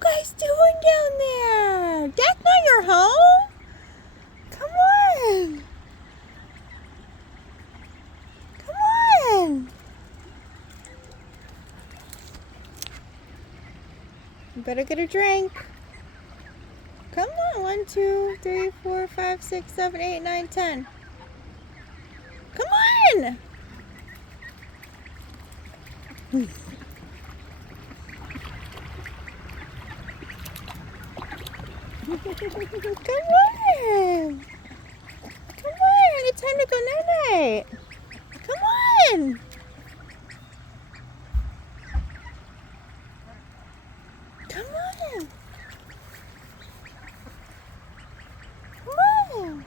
guys doing down there? That's not your home? Come on. Come on. You better get a drink. Come on. 1, 2, 3, 4, 5, 6, 7, 8, 9, 10. Come on. Come on. Come on. It's time to go night-night. Come on. Come on. Come on.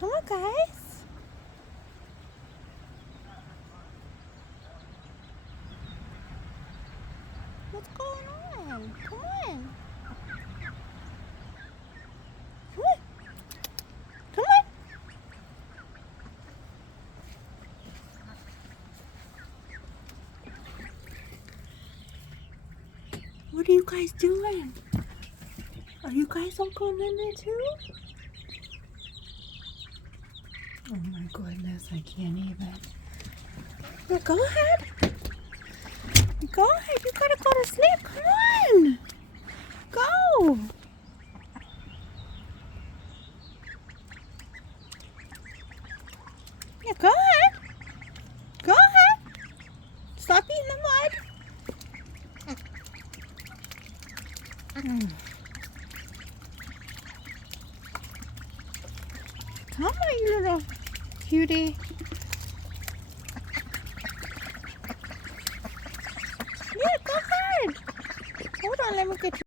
Come on, guys. What's going on? Come on. Come on. Come on. What are you guys doing? Are you guys all going in there too? Oh my goodness, I can't even. Well, go ahead. Go ahead. You gotta go to sleep. Come on. Go. Yeah, go ahead. Go ahead. Stop eating the mud. Come on, you little cutie. Yeah, go ahead. Hold on, let me get you.